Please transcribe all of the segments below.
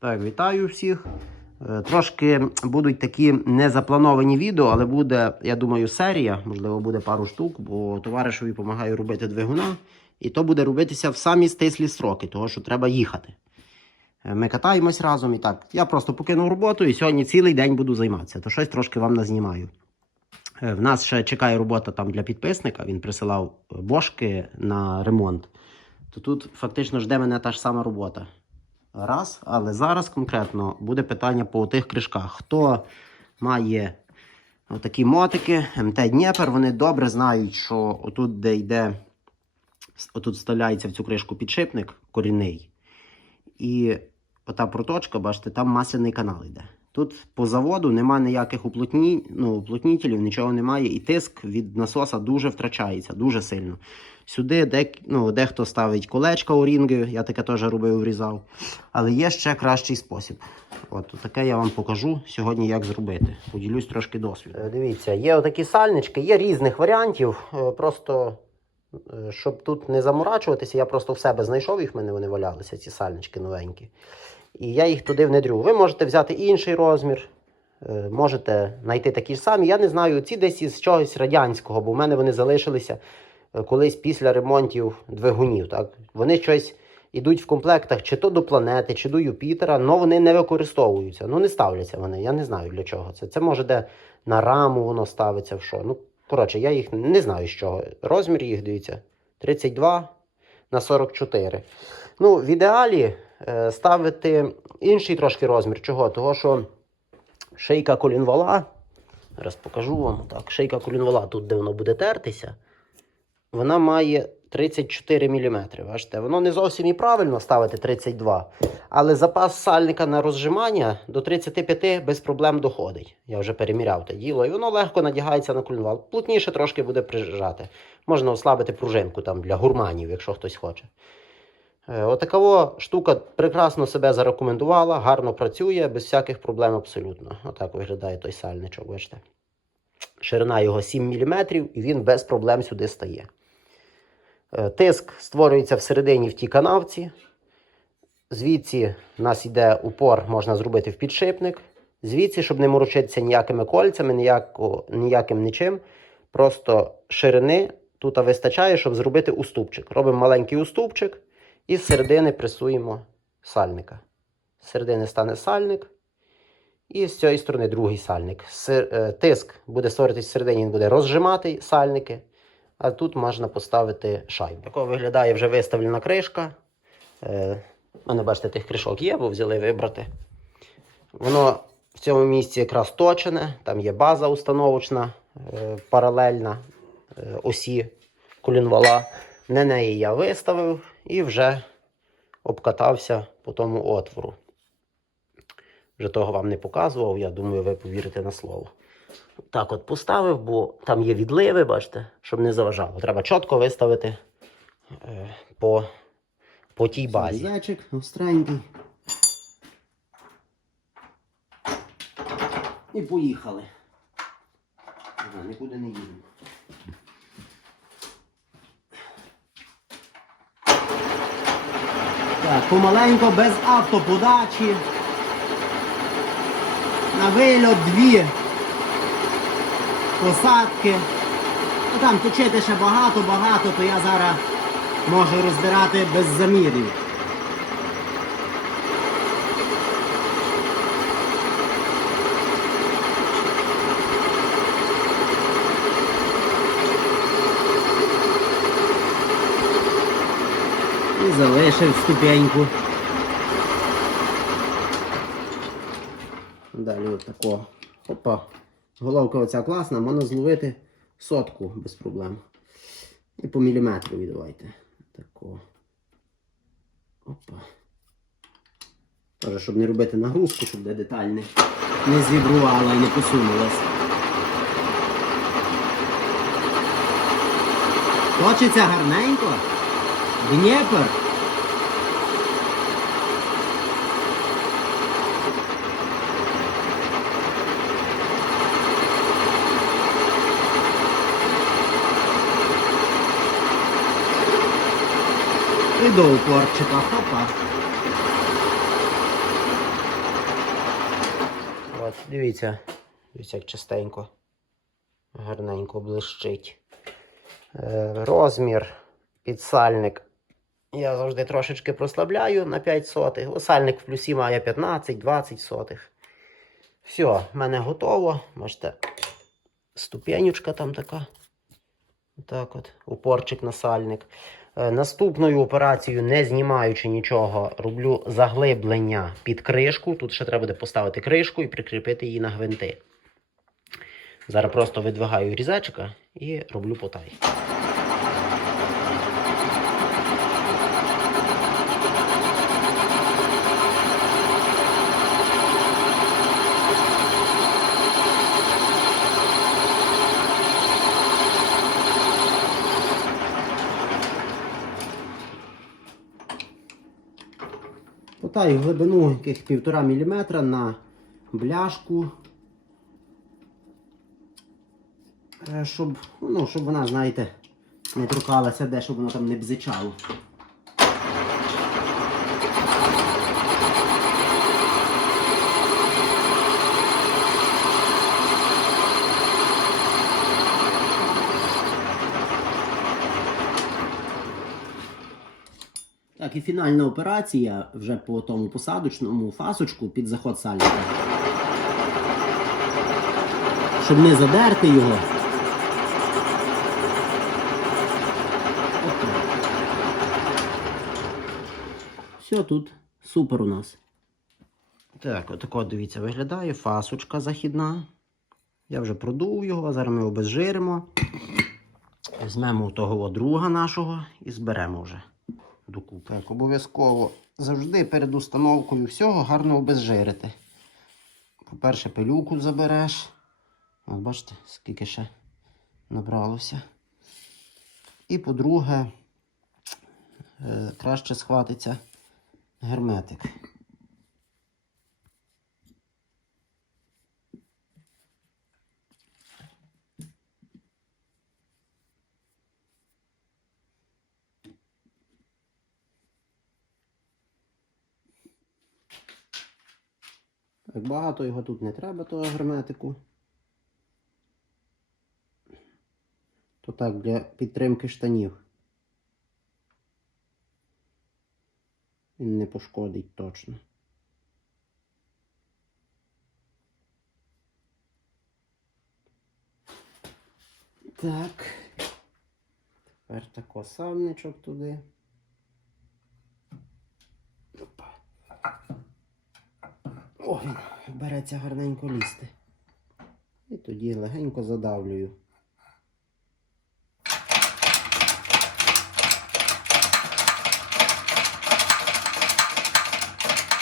Так, вітаю всіх. Е, Трошки будуть такі незаплановані відео, але буде, я думаю, серія, можливо, буде пару штук, бо товаришеві допомагаю робити двигуна. І то буде робитися в самі стислі строки, того що треба їхати. Е, Ми катаємось разом і так. Я просто покинув роботу і сьогодні цілий день буду займатися, то щось трошки вам назнімаю. Е, В нас ще чекає робота там для підписника. Він присилав бошки на ремонт. То тут фактично жде мене та ж сама робота. Раз, але зараз конкретно буде питання по тих кришках. Хто має такі мотики, МТ Дніпер, вони добре знають, що отут, де йде, отут вставляється в цю кришку підшипник корінний. І ота проточка, бачите, там масляний канал йде. Тут по заводу немає ніяких уплотні, ну, уплотнітелів, нічого немає, і тиск від насоса дуже втрачається, дуже сильно. Сюди де, ну, дехто ставить колечка у рінги, я таке теж робив, врізав. Але є ще кращий спосіб. От таке я вам покажу сьогодні, як зробити. Поділюсь трошки досвідом. Дивіться, є отакі сальнички, є різних варіантів. Е, Просто е, щоб тут не заморачуватися, я просто в себе знайшов їх, в мене вони валялися, ці сальнички новенькі. І я їх туди внедрю. Ви можете взяти інший розмір, е, можете знайти такі ж самі. Я не знаю, ці десь із чогось радянського, бо в мене вони залишилися е, колись після ремонтів двигунів. Так? Вони щось йдуть в комплектах чи то до планети, чи до Юпітера, але вони не використовуються. Ну, не ставляться вони. Я не знаю для чого це. Це може де на раму воно ставиться в що. Ну, коротше, я їх не знаю з чого. Розмір їх дивіться. 32 на 44. Ну, в ідеалі ставити інший трошки розмір. Чого? Того, що шийка колінвала, зараз покажу вам так, шийка колінвала, тут де воно буде тертися, вона має 34 мм. Бачите, воно не зовсім і правильно ставити 32, але запас сальника на розжимання до 35 без проблем доходить. Я вже переміряв те діло, і воно легко надягається на колінвал. Плотніше трошки буде прижати. Можна ослабити пружинку там для гурманів, якщо хтось хоче. Е, Отакова штука прекрасно себе зарекомендувала, гарно працює, без всяких проблем абсолютно. Отак виглядає той сальничок, бачите. Ширина його 7 мм і він без проблем сюди стає. Е, Тиск створюється всередині в тій канавці. Звідси у нас йде упор, можна зробити в підшипник. Звідси, щоб не морочитися ніякими кольцями, ніяко, ніяким нічим. Просто ширини тут вистачає, щоб зробити уступчик. Робимо маленький уступчик і з середини пресуємо сальника. З середини стане сальник. І з цієї сторони другий сальник. Е, тиск буде створитись всередині, він буде розжимати сальники. А тут можна поставити шайбу. Тако виглядає вже виставлена кришка. Е, у мене, бачите, тих кришок є, бо взяли вибрати. Воно в цьому місці якраз точене, там є база установочна, е, паралельна е, осі колінвала. На неї я виставив і вже обкатався по тому отвору. Вже того вам не показував, я думаю, ви повірите на слово. Так от поставив, бо там є відливи, бачите, щоб не заважало. Треба чітко виставити е, по, по тій базі. Зайчик остренький. І поїхали. Нікуди не їдемо. Так, помаленько, без автоподачі. На вильот дві посадки. Ну там точити ще багато-багато, то я зараз можу розбирати без замірів. Залишив ступеньку. Далі отако. Опа. Головка оця класна, можна зловити сотку без проблем. І по міліметру давайте. Тако. Опа. Тоже, щоб не робити нагрузку, щоб де деталь не, не звібрувала і не посунулась. Точиться гарненько. Дніпер. І до упорчика. Хопа. От, дивіться, дивіться, як чистенько. Гарненько блищить. Е, розмір, підсальник. Я завжди трошечки прослабляю на 5 сотих. О, Сальник в плюсі має 15-20 сотих. Все, в мене готово. Бачите, ступенючка там така. Так от, упорчик на сальник. Е, Наступною операцією, не знімаючи нічого, роблю заглиблення під кришку. Тут ще треба буде поставити кришку і прикріпити її на гвинти. Зараз просто видвигаю різачка і роблю потай. Потаю глибину яких півтора міліметра на бляшку. Е, Щоб, ну, щоб вона, знаєте, не трукалася, де, щоб воно там не бзичало. Так, і фінальна операція вже по тому посадочному фасочку під заход сальника. Щоб не задерти його. Все тут супер у нас. Так, отако, дивіться, виглядає фасочка західна. Я вже продув його, зараз ми обезжиримо. Візьмемо того друга нашого і зберемо вже докупи. Так, обов'язково завжди перед установкою всього гарно обезжирити. По-перше, пилюку забереш. От бачите, скільки ще набралося. І по-друге, е, краще схватиться герметик. Так, багато його тут не треба, того герметику. То так для підтримки штанів. Він не пошкодить точно. Так. Тепер тако сальничок туди. О, береться гарненько лізти. І тоді легенько задавлюю.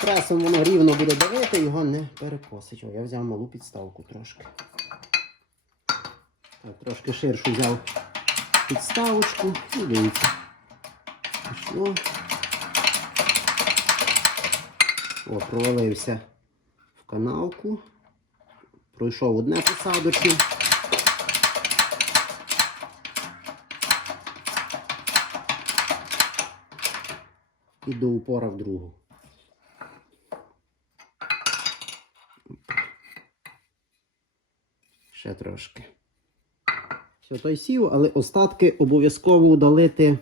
Пресом воно рівно буде давити, його не перекосить. О, я взяв малу підставку трошки. Так, трошки ширшу взяв підставочку і дивіться. Пішло. О, провалився канавку. Пройшов одне посадочку. І до упора в другу. Ще трошки. Все, той сів, але остатки обов'язково удалити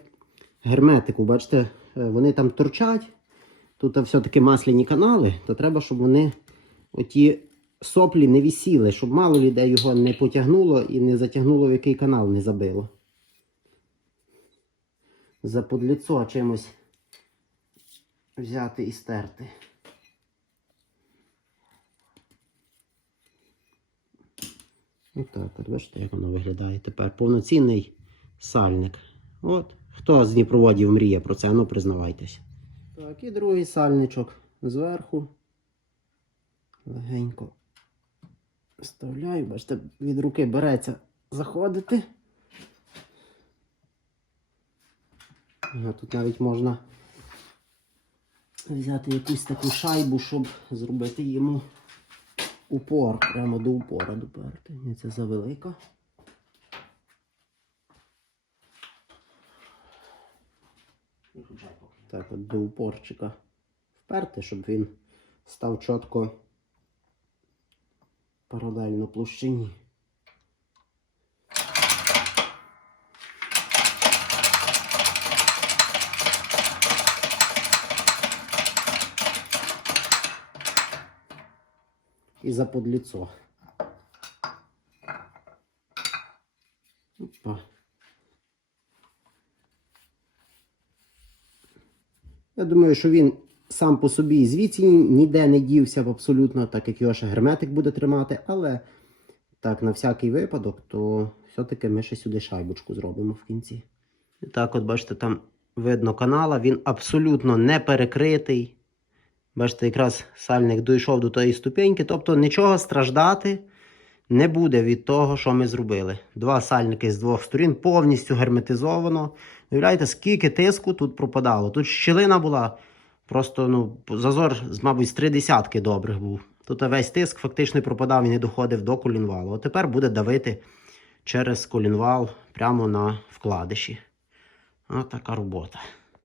герметику. Бачите, е, вони там торчать. Тут все-таки масляні канали, то треба, щоб вони оті соплі не висіли, щоб мало людей його не потягнуло і не затягнуло в який канал не забило. За подліцо чимось взяти і стерти. Отак, от бачите, як воно виглядає тепер. Повноцінний сальник. От. Хто з Дніпроводів мріє про це, ну признавайтесь. Так, і другий сальничок зверху. Легенько вставляю, бачите, від руки береться заходити. А тут навіть можна взяти якусь таку шайбу, щоб зробити йому упор, прямо до упора доперти. Це завелика. Так, от до упорчика вперти, щоб він став чітко паралельно площині. І за подліцо. Опа. Я думаю, що він сам по собі звідси ніде не дівся б абсолютно, так як його ще герметик буде тримати, але так, на всякий випадок, то все-таки ми ще сюди шайбочку зробимо в кінці. І так, от бачите, там видно канала, він абсолютно не перекритий. Бачите, якраз сальник дійшов до тої ступеньки, тобто нічого страждати не буде від того, що ми зробили. Два сальники з двох сторін повністю герметизовано. Уявляєте, скільки тиску тут пропадало. Тут щілина була просто ну, зазор, мабуть, з три десятки добрих був. Тут весь тиск фактично пропадав і не доходив до колінвалу. А тепер буде давити через колінвал прямо на вкладиші. Ось така робота.